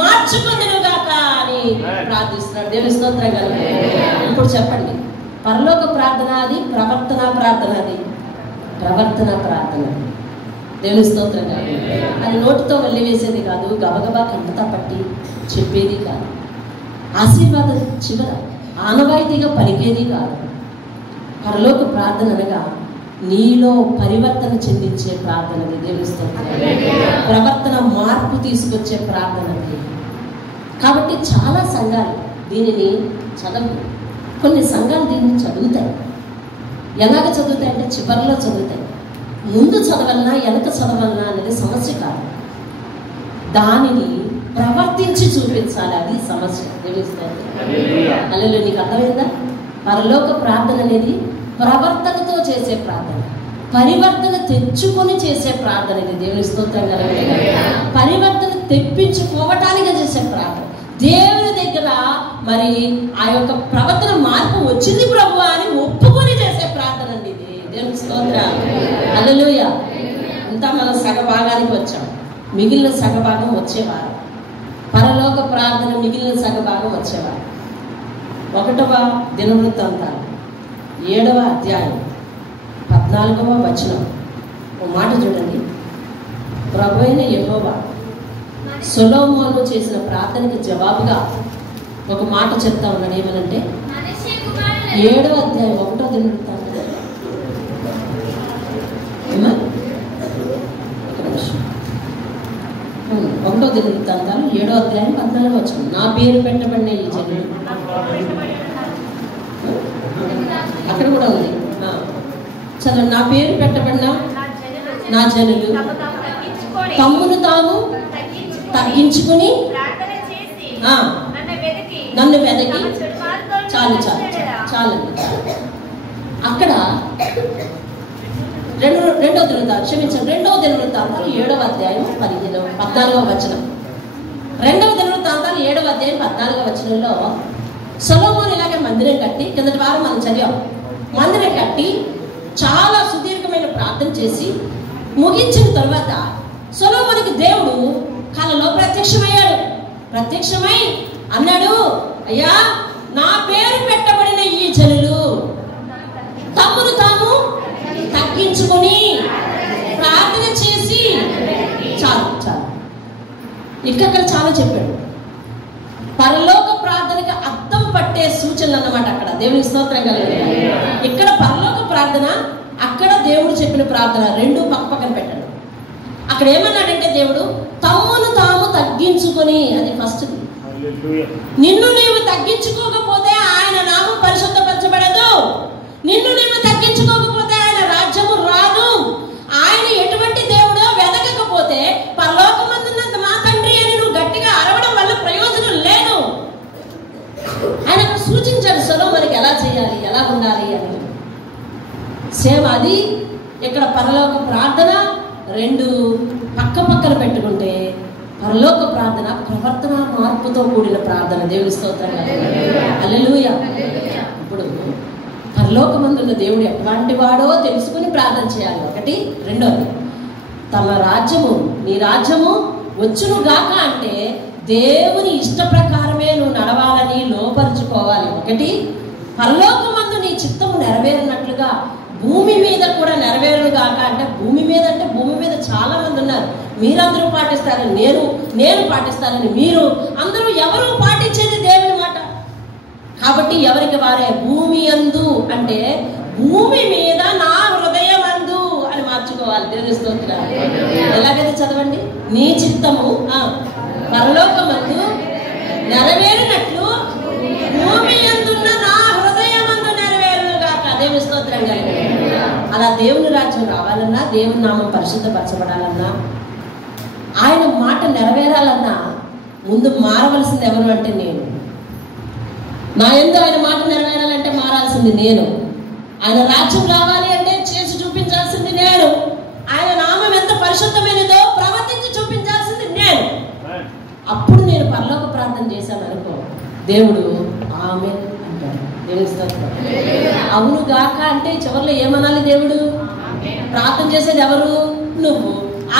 మార్చుకుందునుగాక అని ప్రార్థిస్తున్నాడు. దేవుని స్తోత్రం. ఇప్పుడు చెప్పండి, పరలోక ప్రార్థన అది, ప్రవర్తన ప్రార్థన అది. ప్రవర్తన ప్రార్థన. దేవుని స్తోత్రం. అది నోటితో వల్లివేసేది కాదు, గబగబా కంటతా పట్టి చెప్పేది కాదు, ఆశీర్వాదం చివర ఆనవాయితీగా పలికేది కాదు. పరలోక ప్రార్థన అనగా నీలో పరివర్తన చెందించే ప్రార్థనది. దేవుని స్తోత్రం. ప్రవర్తన మార్పు తీసుకొచ్చే ప్రార్థనది. కాబట్టి చాలా సంఘాలు దీనిని చదవు. కొన్ని సంఘాలు దీన్ని చదువుతాయి. ఎలాగ చదువుతాయంటే చివరిలో చదువుతాయి. ముందు చదవలనా వెనక చదవలనా అనేది సమస్య కాదు, దానిని ప్రవర్తించి చూపించాలి, అది సమస్య. అల్లెలు నీకు అర్థమైందా? పరలోక ప్రార్థన అనేది ప్రవర్తనతో చేసే ప్రార్థన, పరివర్తన తెచ్చుకొని చేసే ప్రార్థన. ఇది దేవుని స్తోత్రం కలగలేదు. పరివర్తన తెప్పించుకోవటానికి చేసే ప్రార్థన, దేవుని దగ్గర మరి ఆ యొక్క ప్రవర్తన మార్పు వచ్చింది ప్రభువా అని ఒప్పుకొని చేసే ప్రార్థన అండి ఇది. దేవుని స్తోత్రం. హల్లెలూయా. అంతా మనం సగభాగానికి వచ్చాం, మిగిలిన సగభాగం వచ్చేవారు. పరలోక ప్రార్థన మిగిలిన సగభాగం వచ్చేవారు. 1వ దినవృత్తాంతాలు 7వ అధ్యాయం 14వ వచనం. ఓ మాట చూడండి. ప్రభువైన యెహోవా సొలొమోను చేసిన ప్రార్థనకి జవాబుగా ఒక మాట చెప్తా ఉన్నాడు. ఏమనంటే 7వ అధ్యాయం 1వ దినవృత్తాంతం 1వ దినవృత్తాంతాలు 7వ అధ్యాయం 14వ వచనం. నా పేరు పెట్టబడిన ఈ జనులు, అక్కడ కూడా ఉంది చదువు. నా పేరు పెట్టబడిన నా జనులు తమ్మును తాము తగ్గించుకుని నన్ను వెదకి. చాలు చాలు చాలండి. అక్కడ 2వ దినవృత్తాంతాలు 7వ అధ్యాయం 14వ వచనం. 2వ దినవృత్తాంతాలు 7వ అధ్యాయం 14వ వచనంలో సొలొమోను ఇలాగే మందిరం కట్టి, కిందటి వారం మనం చదివాం, మందిరం కట్టి చాలా సుదీర్ఘమైన ప్రార్థన చేసి ముగించిన తర్వాత సొలొమోనుకి దేవుడు కలలో ప్రత్యక్షమై అన్నాడు, అయ్యా నా పేరు పెట్టబడిన ఈ జనులు తమ్మును తాము తగ్గించుకొని ప్రార్థన చేసి. చాలు చాలు. ఇక్కడ చాలా చెప్పాడు. పరలోక ప్రార్థనకి అర్థం పట్టే సూచనలు అన్నమాట అక్కడ. దేవునికి స్తోత్రం కలుగుతుంది. ఇక్కడ పరలోక ప్రార్థన, అక్కడ దేవుడు చెప్పిన ప్రార్థన, రెండు పక్కన పెట్టాడు. అక్కడ ఏమన్నాడంటే దేవుడు తమ్మును తాము తగ్గించుకొని, అది ఫస్ట్. నిన్ను నీవు తగ్గించుకోకపోతే ఆయన నామం పరిశుద్ధపరచబడదు. నిన్ను నీవు తగ్గించుకోకపోతే ఆయన రాజ్యము రాదు. ఆయన ఎటువంటి దేవుడో వెతకకపోతే పరలోకమందున్న మా తండ్రి అని నువ్వు గట్టిగా అరవడం వల్ల ప్రయోజనం లేదు. ఆయన సూచించాడు సొలొమోనుకి ఎలా చేయాలి, ఎలా ఉండాలి అని. సేవ అది. ఇక్కడ పరలోక ప్రార్థన రెండు పక్కన పెట్టుకుంటే పరలోక ప్రార్థన ప్రవర్తన మార్పుతో కూడిన ప్రార్థన. దేవుని స్తోత్రం. హల్లెలూయా. ఇప్పుడు పరలోకమందున్న దేవుడు ఎట్లాంటి వాడో తెలుసుకుని ప్రార్థన చేయాలి, ఒకటి. రెండోది, తమ రాజ్యము, నీ రాజ్యము వచ్చును గాక అంటే దేవుని ఇష్ట ప్రకారమే నువ్వు నడవాలని లోపరుచుకోవాలి, ఒకటి. పరలోకమందు నీ చిత్తము నెరవేరినట్లుగా భూమి మీద కూడా నెరవేరును గాక అంటే భూమి మీద చాలా మంది ఉన్నారు. మీరందరూ పాటిస్తారని నేను పాటిస్తానని మీరు అందరూ ఎవరు పాటించేది దేవుని మాట. కాబట్టి ఎవరికి వారే భూమి యందు అంటే భూమి మీద నా హృదయం అందు అని మార్చుకోవాలి. దేవుని స్తోత్రం. ఎలాగైతే చదవండి. నీ చిత్తము పరలోకమందు నెరవేరినట్లు భూమి యందున్న నా హృదయం అందు నెరవేరును గాక. దేవుని స్తోత్రం కలిగి. అలా దేవుని రాజ్యం రావాలన్నా, దేవుని నామం పరిశుద్ధపరచబడాలన్నా, ఆయన మాట నెరవేరాలన్నా ముందు మారవలసింది ఎవరు అంటే నేను. నా యందు ఆయన మాట నెరవేరాలంటే మారాల్సింది నేను. ఆయన రాజ్యం రావాలి అంటే చేసి చూపించాల్సింది నేను. ఆయన నామం ఎంత పరిశుద్ధమైనదో ప్రవర్తించి చూపించాల్సింది నేను. అప్పుడు నేను పరలోక ప్రార్థన చేశాను అనుకో, దేవుడు ఆమెన్ అంటాడు. దేవుని స్తోత్రం. అవును గాక అంటే చివరిలో ఏమనాలి దేవుడు? ప్రార్థన చేసేది ఎవరు? నువ్వు.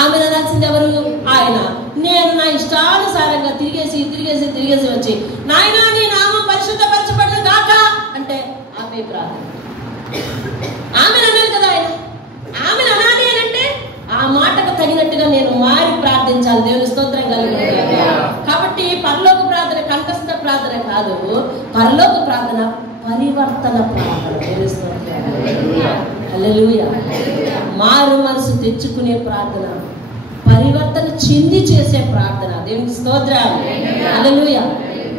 ఆమెన్ అనాల్సింది ఎవరు? ఆయన. నేను నా ఇష్టానుసారంగా తిరిగేసి వచ్చి నాయనా నీ నామం పరిశుద్ధపరచబడును గాక అంటే ఆమె ప్రార్థన. ఆమెన్ అనాలి కదా ఆయన. ఆమెన్ అనాలి అని అంటే ఆ మాటకు తగినట్టుగా నేను మారి ప్రార్థించాలి. దేవుని స్తోత్రం కలుగుతుంది. కాబట్టి పరలోక ప్రార్థన కంఠస్థ ప్రార్థన కాదు, పరలోక ప్రార్థన పరివర్తన ప్రార్థన. హల్లెలూయా. మారు మనసు తెచ్చుకునే ప్రార్థన, పరివర్తన చెంది చేసే ప్రార్థన. దేవునికి స్తోత్రం. హల్లెలూయా.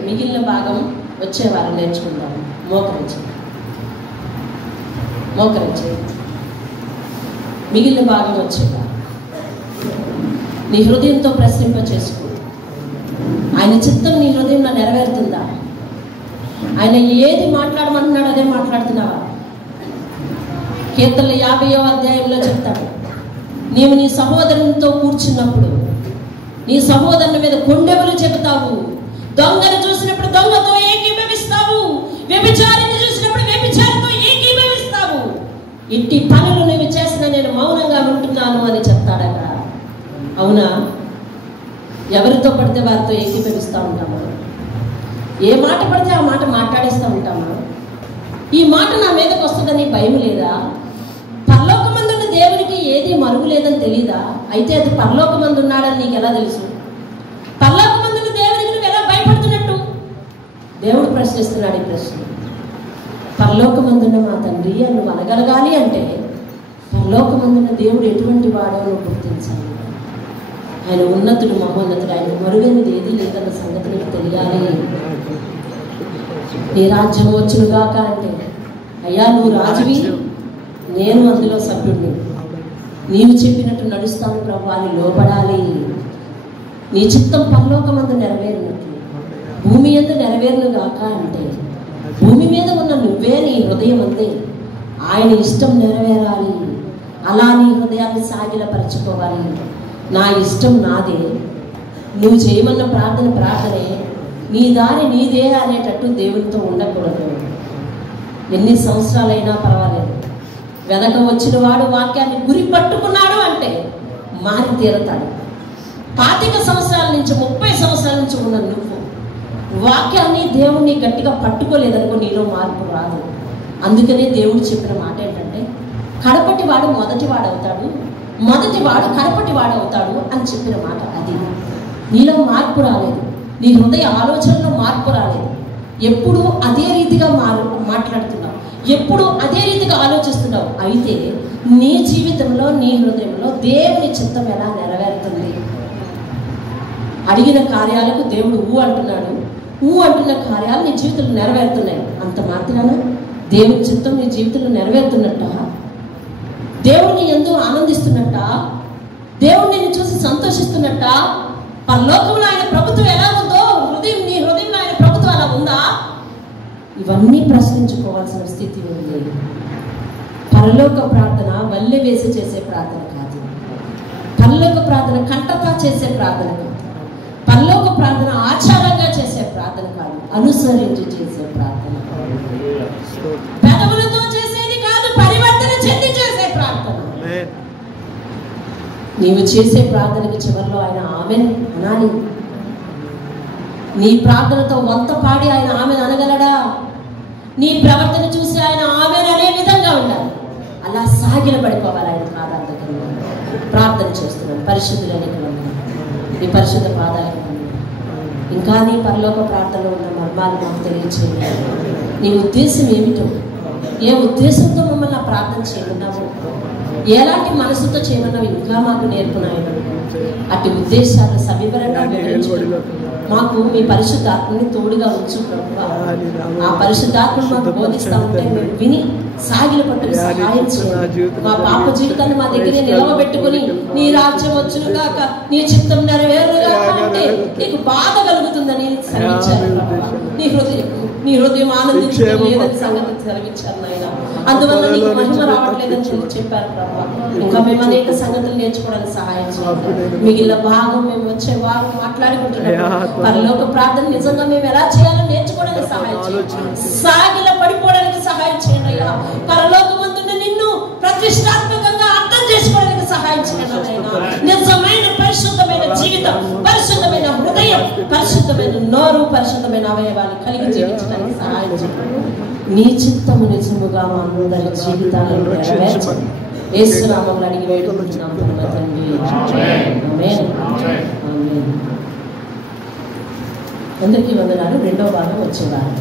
మిగిలిన భాగం వచ్చేవారు నేర్చుకుందాం. మోకరించి మిగిలిన భాగం వచ్చేవారు నీ హృదయంతో ప్రశ్నింప చేసుకో. ఆయన చిత్తం నీ హృదయంలో నెరవేరుతుందా? ఆయన ఏది మాట్లాడమంటున్నాడు అదే మాట్లాడుతున్నావా? కీర్తనలు 50వ అధ్యాయంలో చెప్తాడు, నీవు నీ సహోదరునితో కూర్చున్నప్పుడు నీ సహోదరుని మీద కొండెములు చెబుతావు, దొంగను చూసినప్పుడు దొంగతో ఏకీభవిస్తావు, వ్యభిచారిని చూసినప్పుడు వ్యభిచారితో ఏకీభవిస్తావు. ఇట్టి పనులు నువ్వు చేసిన నేను మౌనంగా ఉంటున్నాను అని చెప్తాడు అక్కడ. అవునా? ఎవరితో పడితే వారితో ఏకీభవిస్తూ ఉంటామా? ఏ మాట పడితే ఆ మాట మాట్లాడేస్తూ ఉంటామా? ఈ మాట నా మీదకి వస్తుందని భయం లేదా? పరలోకమందున్న దేవునికి ఏది మరుగు లేదని తెలీదా? అయితే అది పరలోకమందు ఉన్నాడని నీకు ఎలా తెలుసు? పరలోకమందున్న దేవునికి నువ్వు ఎలా భయపడుతున్నట్టు? దేవుడు ప్రశ్నిస్తున్నాడు ఈ ప్రశ్న. పరలోకమందున్న మా తండ్రి అని నువ్వు అనగలగాలి అంటే పరలోకమందున్న దేవుడు ఎటువంటి వాడో నువ్వు గుర్తించాలి. ఆయన ఉన్నతుడు, మహోన్నతుడు, ఆయన మరుగైనది ఏది లేదన్న సంగతి నీకు తెలియాలి. నీ రాజ్యం వచ్చునుగాక అంటే, అయ్యా నువ్వు రాజువి, నేను అందులో సభ్యుడిని, నీవు చెప్పినట్టు నడుస్తాను ప్రభు అని లోపడాలి. నీ చిత్తం పరలోకమందు నెరవేరినట్లు భూమి యందు నెరవేరునుగాక అంటే, భూమి మీద ఉన్న నువ్వే నీ హృదయం అంతే ఆయన ఇష్టం నెరవేరాలి. అలా నీ హృదయాన్ని సాగిలపరచుకోవాలి. నా ఇష్టం నాదే, నువ్వు చేయమన్న ప్రార్థనే, నీ దారి నీదే అనేటట్టు దేవునితో ఉండకూడదు. ఎన్ని సంవత్సరాలైనా పర్వాలేదు, వెనక వచ్చిన వాడు వాక్యాన్ని గురి పట్టుకున్నాడు అంటే మారి తీరతాడు. 25 సంవత్సరాల నుంచి 30 సంవత్సరాల నుంచి ఉన్న నువ్వు వాక్యాన్ని దేవుణ్ణి గట్టిగా పట్టుకోలేదనుకో, నీలో మార్పు రాదు. అందుకనే దేవుడు చెప్పిన మాట ఏంటంటే, కడపటి వాడు మొదటి వాడవుతాడు, మొదటి వాడు కడపటి వాడవుతాడు అని చెప్పిన మాట అది. నీలో మార్పు రాలేదు, నీ హృదయ ఆలోచనలో మార్పు రాలేదు. ఎప్పుడు అదే రీతిగా మాట్లాడుతున్నావు, ఎప్పుడు అదే రీతిగా ఆలోచిస్తున్నావు. అయితే నీ జీవితంలో, నీ హృదయంలో దేవుని చిత్తం ఎలా నెరవేరుతుంది? అడిగిన కార్యాలకు దేవుడు అంటున్నాడు, అంటున్న కార్యాలు నీ జీవితంలో నెరవేరుతున్నాయి. అంత మాత్రాన దేవుని చిత్తం నీ జీవితంలో నెరవేరుతున్నట్ట? దేవుడిని ఎంతో ఆనందిస్తున్నట్ట? దేవుడు నిన్ను చూసి సంతోషిస్తున్నట్ట? పరలోకంలో ఆయన ప్రభుత్వం ఎలా ఉందో నీ హృదయంలో ఆయన ప్రభుత్వం అలా ఉందా? ఇవన్నీ ప్రశ్నించుకోవాల్సిన స్థితి ఉంది. పరలోక ప్రార్థన వల్లె వేసి చేసే ప్రార్థన కాదు. పరలోక ప్రార్థన కంటతా చేసే ప్రార్థన కాదు. పరలోక ప్రార్థన ఆచారంగా చేసే ప్రార్థన కాదు, అనుసరించి చేసే ప్రార్థన. పెదవులతో చేసేది కాదు, పరివర్తన చెంది చేసే ప్రార్థన. నీవు చేసే ప్రార్థనకి చివరిలో ఆయన ఆమెన్ అనాలి. నీ ప్రార్థనతో వంత పాడి ఆయన ఆమెన్ అనగలడా? నీ ప్రవర్తన చూసి ఆయన ఆమెన్ అనే విధంగా ఉండాలి. అలా సాగిల పడిపోవాలి. ఆయన ప్రార్థన ప్రార్థన చేస్తున్నాను, పరిశుద్ధులని నీ పరిశుద్ధ పాదాలకు ఇంకా నీ పరలోక ప్రార్థనలో ఉన్న మర్మాలు మాకు తెలియచేయాలి. నీ ఉద్దేశం ఏమిటో, ఏ ఉద్దేశంతో మమ్మల్ని ఆ ప్రార్థన చేయమన్నావు, ఎలాంటి మనసుతో చేయమన్నావు ఇంకా మాకు నేర్పునాయన. అటు ఉద్దేశాలు సవివరంగా మాకు మీ పరిశుద్ధాత్మని తోడుగా ఉంచు ప్రభువా. ఆ పరిశుద్ధాత్మను మాకు బోధిస్తూ ఉంటే మేము విని సాగిల పట్టుకు సహాయం చేయాలి. మా పాప జీవితాన్ని మా దగ్గరే నిలవబెట్టుకుని నీ రాజ్యం వచ్చునుగాక, నీ చిత్తం నెరవేరుగాక అంటే నీకు బాధ కలుగుతుందని సెలవిచ్చారు ప్రభువా. నీ హృదయం ఆనందించడం లేదని సంగతి సెలవిచ్చారు నాయన. అందువల్ల నీకు మహిమ రావట్లేదని చెప్పారు ప్రభువా. ఇంకా మేము అనేక సంగతులు నేర్చుకోవడానికి సహాయం చేయాలి. మిగిలిన భాగం మేము వచ్చే వారు మాట్లాడుకుంటున్నాం. పరలోక ప్రార్థన నిజంగా మేము ఎలా చేయాలో నేర్చుకోవడానికి సహాయం చేయండి. సాగిల పడిపోవడానికి సహాయం చేయండి అయ్యా. పరలోకమందున్న నిన్ను ప్రతిష్టాత్మకంగా అర్థం చేసుకోవడానికి సహాయం చేయండి. నిజమైన పరిశుద్ధమైన జీవితం, పరిశుద్ధమైన హృదయం, పరిశుద్ధమైన నోరు, పరిశుద్ధమైన అవయవాన్ని కలిగి జీవించడానికి సహాయం చేయండి. నీ చిత్తము నిజముగా మా అందరి జీవితాలను నెరవేర్చండి. యేసు నామములో అడిగి వేడుకుంటున్నాము తండ్రి. ఆమేన్. ఆమేన్. అందరికీ వందనాలు. రెండవ భాగం వచ్చేవారు.